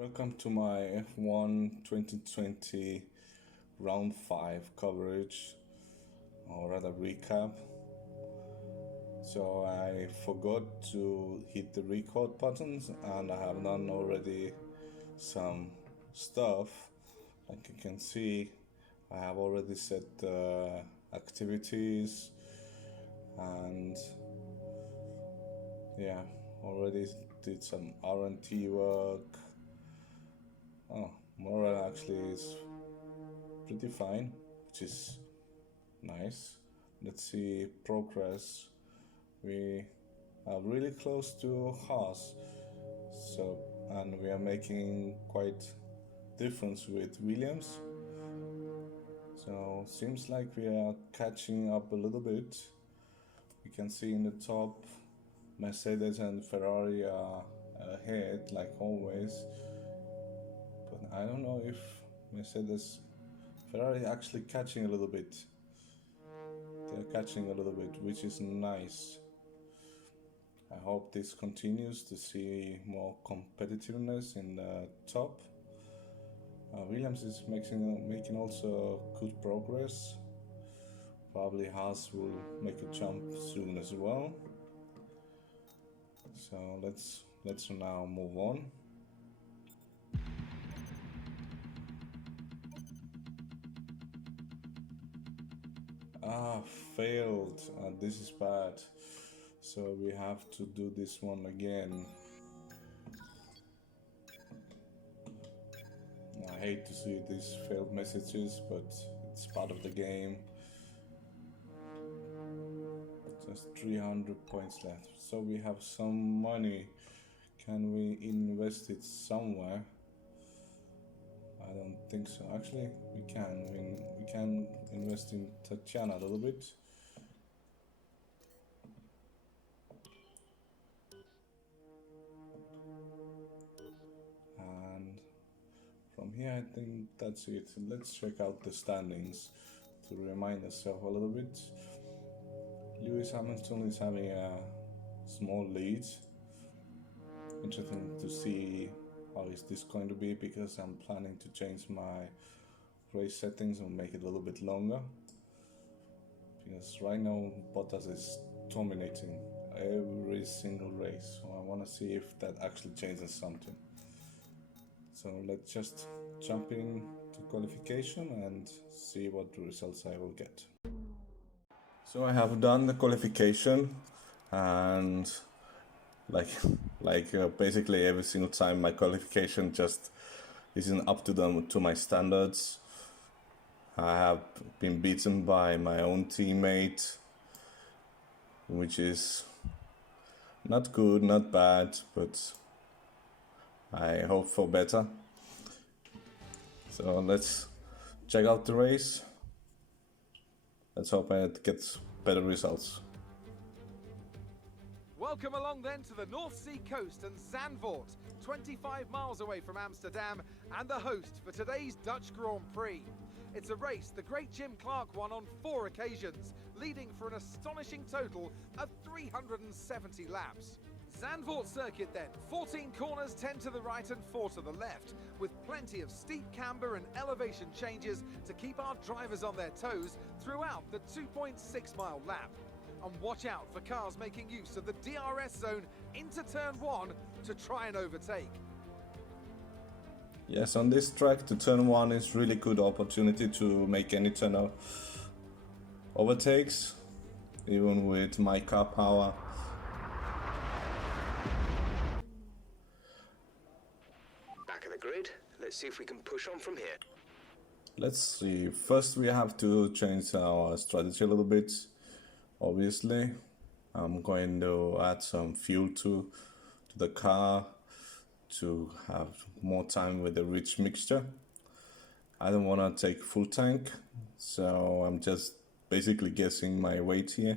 Welcome to my F1 2020 round 5 coverage, or rather recap. So I forgot to hit the record buttons and I have done already some stuff. Like you can see, I have already set the activities and yeah, already did some R&T work. Morale actually is pretty fine, which is nice. Let's see progress. We are really close to Haas, and we are making quite difference with Williams. So seems like we are catching up a little bit. You can see in the top, Mercedes and Ferrari are ahead like always. But I don't know if Ferrari actually catching a little bit. They're catching a little bit, which is nice. I hope this continues to see more competitiveness in the top. Williams is making also good progress. Probably Haas will make a jump soon as well. So let's now move on. Failed. This is bad. So we have to do this one again. I hate to see these failed messages, but it's part of the game. Just 300 points left. So we have some money. Can we invest it somewhere? I don't think so. Actually, we can. We can invest in Tatiana a little bit. And from here, I think that's it. Let's check out the standings to remind ourselves a little bit. Lewis Hamilton is having a small lead. Interesting to see how is this going to be, because I'm planning to change my race settings and make it a little bit longer, because right now Bottas is dominating every single race, so I want to see if that actually changes something. So let's just jump into qualification and see what results I will get. So I have done the qualification, and basically every single time my qualification just isn't up to my standards. I have been beaten by my own teammate, which is not good, not bad, but I hope for better. So let's check out the race. Let's hope it gets better results. Welcome along then to the North Sea coast and Zandvoort, 25 miles away from Amsterdam, and the host for today's Dutch Grand Prix. It's a race the great Jim Clark won on 4 occasions, leading for an astonishing total of 370 laps. Zandvoort circuit then, 14 corners, 10 to the right and 4 to the left, with plenty of steep camber and elevation changes to keep our drivers on their toes throughout the 2.6 mile lap. And watch out for cars making use of the DRS zone into turn 1 to try and overtake. Yes, on this track, the turn 1 is really good opportunity to make any turn of overtakes, even with my car power. Back of the grid. Let's see if we can push on from here. Let's see. First, we have to change our strategy a little bit. Obviously, I'm going to add some fuel to the car to have more time with the rich mixture. I don't want to take full tank, so I'm just basically guessing my weight here.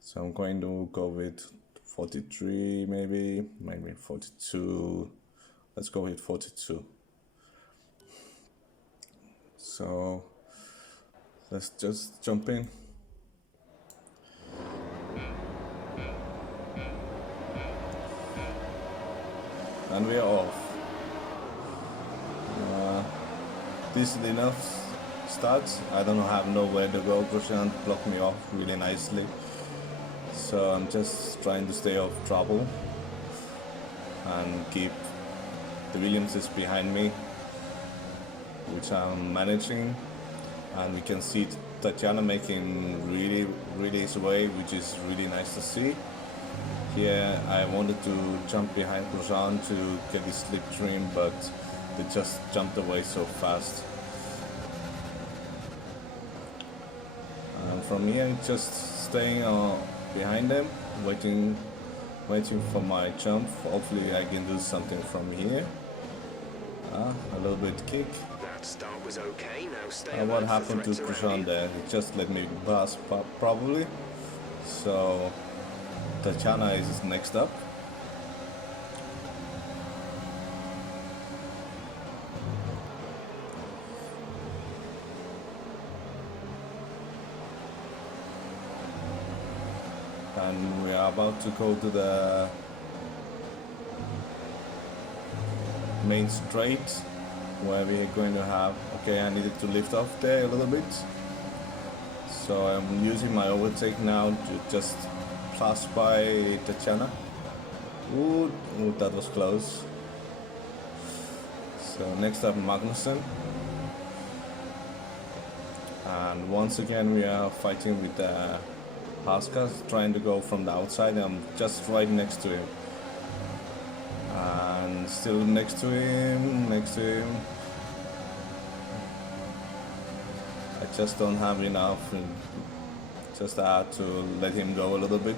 So I'm going to go with 43, maybe 42. Let's go with 42. So let's just jump in. And we are off. decent enough start. I don't have nowhere to go. Grosjean blocked me off really nicely. So I'm just trying to stay off trouble and keep the Williamses behind me, which I'm managing. And we can see Tatiana making really his way, which is really nice to see. Here I wanted to jump behind Grosjean to get his slipstream, but they just jumped away so fast. And from here, just staying behind them, waiting for my jump. Hopefully I can do something from here. A little bit kick. That start was okay. Now stay What alert for happened to threats around Grosjean you. there? He just let me pass probably. So Tatiana is next up. And we are about to go to the main straight where we are going to have, okay, I needed to lift off there a little bit. So I'm using my overtake now to just pass by Tatiana. Ooh, that was close. So next up Magnussen. And once again we are fighting with Haska, trying to go from the outside. I'm just right next to him. And still next to him. I just don't have enough. Just had to let him go a little bit.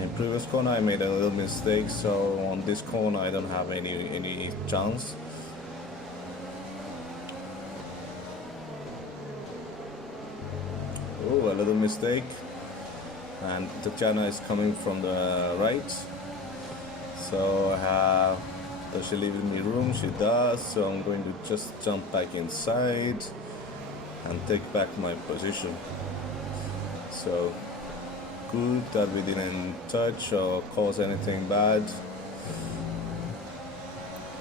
In previous corner I made a little mistake, so on this corner I don't have any chance. Oh, a little mistake. And Tatiana is coming from the right. So does she leave me room? She does. So I'm going to just jump back inside and take back my position. So good that we didn't touch or cause anything bad.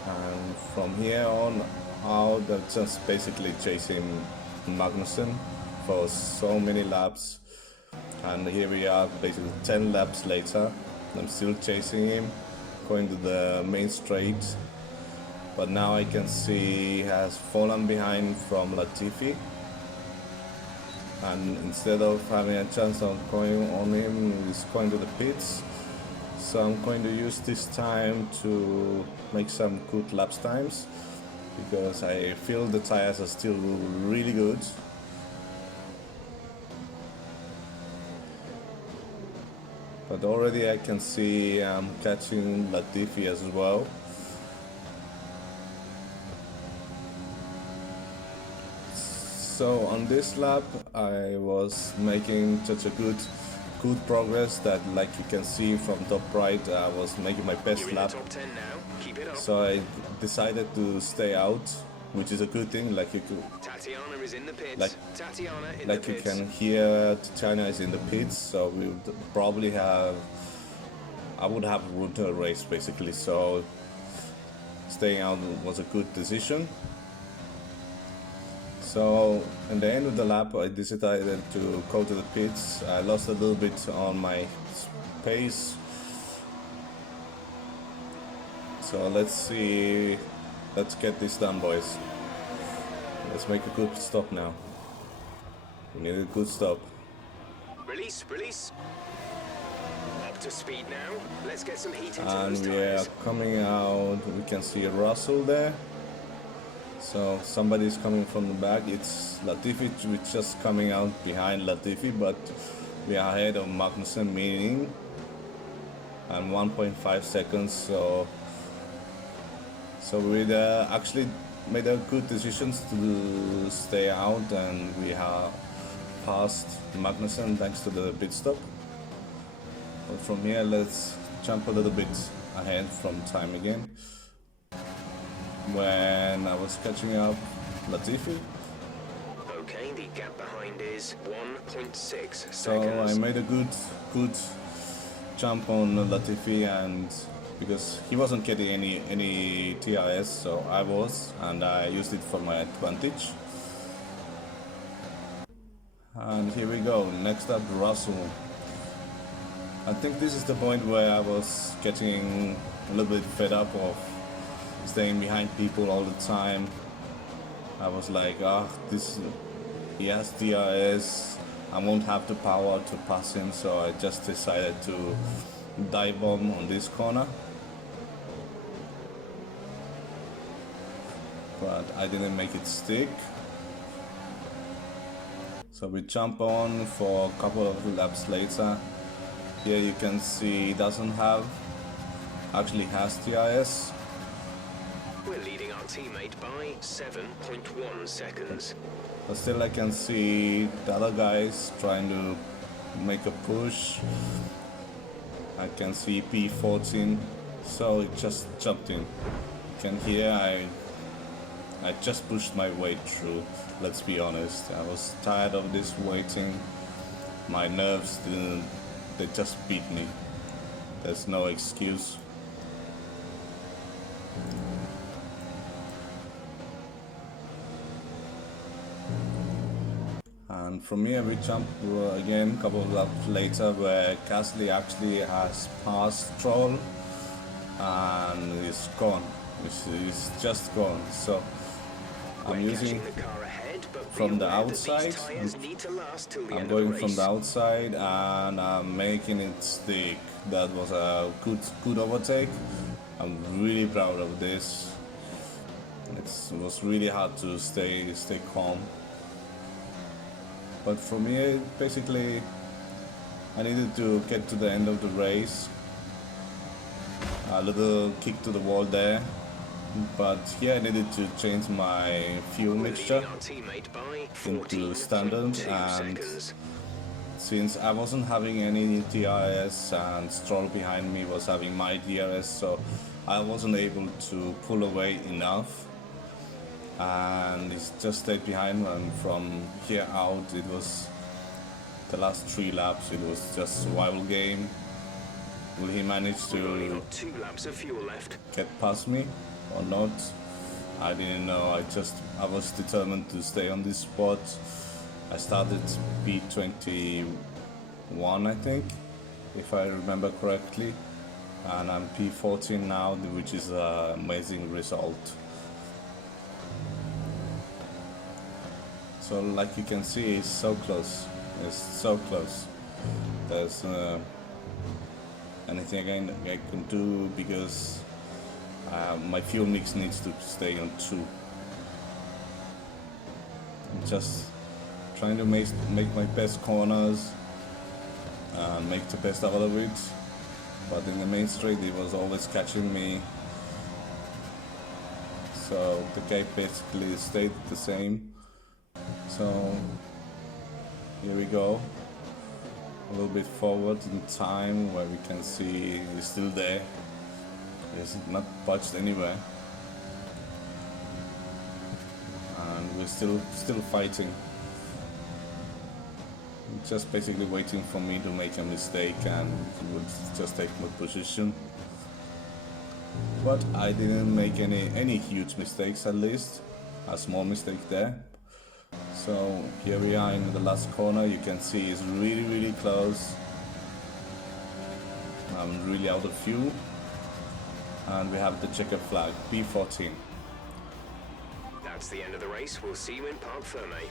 And from here on out, I'm just basically chasing Magnussen for so many laps. And here we are, basically 10 laps later. I'm still chasing him, going to the main straight. But now I can see he has fallen behind from Latifi. And instead of having a chance of going on him, he's going to the pits. So I'm going to use this time to make some good laps times, because I feel the tires are still really good. But already I can see I'm catching Latifi as well. So on this lap I was making such a good progress that, like you can see from top right, I was making my best You're in lap. the top 10 now. Keep it up. So I decided to stay out, which is a good thing. Like you could, Tatiana is in the pits. Like- Tatiana in like the you pits. can hear, China is in the pits, so we would probably have, I would have won the race basically. So staying out was a good decision. So in the end of the lap I decided to go to the pits. I lost a little bit on my pace. So let's get this done, boys. Let's make a good stop now. We need a good stop. Release. Up to speed now. Let's get some heat into those And we are tires. coming out, we can see Russell there. So somebody's coming from the back. It's Latifi, which just coming out behind Latifi, but we are ahead of Magnussen, meaning, and 1.5 seconds. So we actually made a good decisions to stay out, and we have passed Magnussen thanks to the pit stop. But from here, let's jump a little bit ahead from time again. When I was catching up Latifi, Okay, the gap behind is 1.6 so I seconds. made a good jump on Latifi, and because he wasn't getting any TRS, so I was, and I used it for my advantage. And here we go, next up Russell. I think this is the point where I was getting a little bit fed up of staying behind people all the time. I was like, he has DRS, I won't have the power to pass him, so I just decided to dive bomb on this corner. But I didn't make it stick. So we jump on for a couple of laps later. Here you can see he actually has DRS. We're leading our teammate by 7.1 seconds. But still I can see the other guys trying to make a push. I can see P14, so it just jumped in. You can hear I just pushed my way through, let's be honest. I was tired of this waiting. My nerves they just beat me. There's no excuse. And from here we jump again a couple of laps later, where Gasly actually has passed Troll and is gone. He's just gone. So I'm using from the outside. I'm going from the outside and I'm making it stick. That was a good overtake. I'm really proud of this. It was really hard to stay calm. But for me, basically, I needed to get to the end of the race. A little kick to the wall there. But here I needed to change my fuel mixture into standard, and since I wasn't having any DRS and Stroll behind me was having my DRS, so I wasn't able to pull away enough. And he just stayed behind, and from here out it was the last 3 laps, it was just survival game. Will he manage to 2 laps of fuel left. Get past me or not? I didn't know. I was determined to stay on this spot. I started P21, I think, if I remember correctly, and I'm P14 now, which is an amazing result. So like you can see, it's so close. It's so close. There's anything I can do because my fuel mix needs to stay on 2. I'm just trying to make my best corners and make the best out of it. But in the main straight, it was always catching me. So the gap basically stayed the same. So here we go, a little bit forward in time where we can see he's still there. He's not budged anywhere, and we're still fighting. Just basically waiting for me to make a mistake and he would just take my position. But I didn't make any huge mistakes, at least a small mistake there. So here we are in the last corner. You can see it's really close. I'm really out of fuel, and we have the checkered flag, P14. That's the end of the race. We'll see you in Parc Fermé.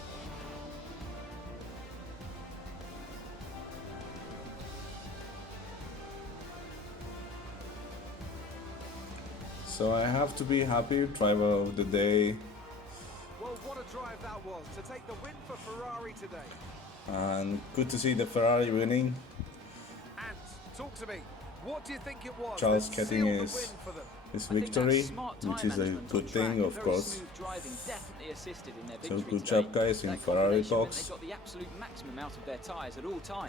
So I have to be happy, driver of the day. Well, what a drive that was to take the win for Ferrari today. And good to see the Ferrari winning. And talk to me. What do you think it was? Charles that getting sealed the win for them? his victory, which is a good thing, of course. So good job, guys, in Ferrari talks.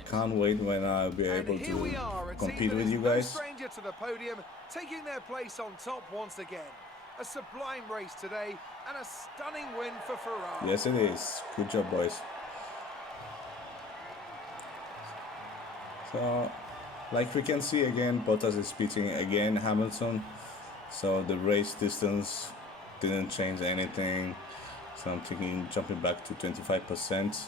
Can't wait when I'll be able to compete with you guys. Stranger to the podium, taking their place on top once again. A sublime race today and a stunning win for Ferrari. Yes, it is. Good job, boys. So Like we can see again, Bottas is beating again Hamilton. So the race distance didn't change anything. So I'm thinking jumping back to 25%.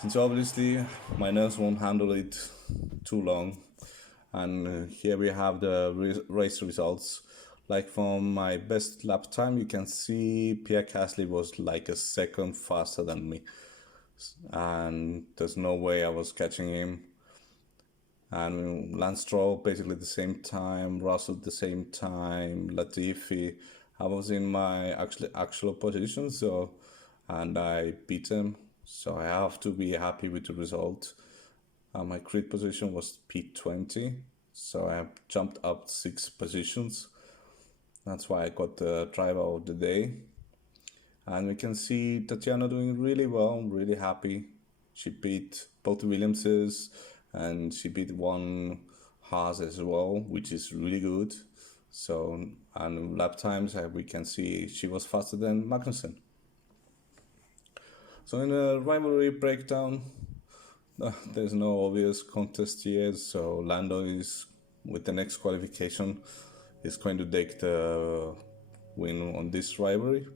Since obviously my nerves won't handle it too long. And here we have the race results. Like from my best lap time, you can see Pierre Gasly was like a second faster than me. And there's no way I was catching him. And Lance Stroll basically the same time, Russell the same time, Latifi. I was in my actual position, so and I beat him. So I have to be happy with the result. My grid position was P20, so I jumped up 6 positions. That's why I got the driver of the day. And we can see Tatiana doing really well. I'm really happy. She beat both Williamses and she beat one Haas as well, which is really good. So, and lap times, we can see she was faster than Magnussen. So in a rivalry breakdown, there's no obvious contest yet. So Lando is, with the next qualification, is going to take the win on this rivalry.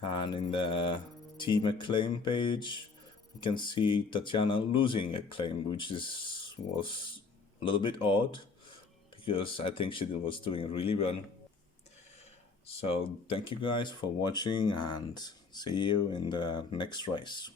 And in the team acclaim page, you can see Tatiana losing acclaim, which was a little bit odd because I think she was doing really well. So thank you guys for watching and see you in the next race.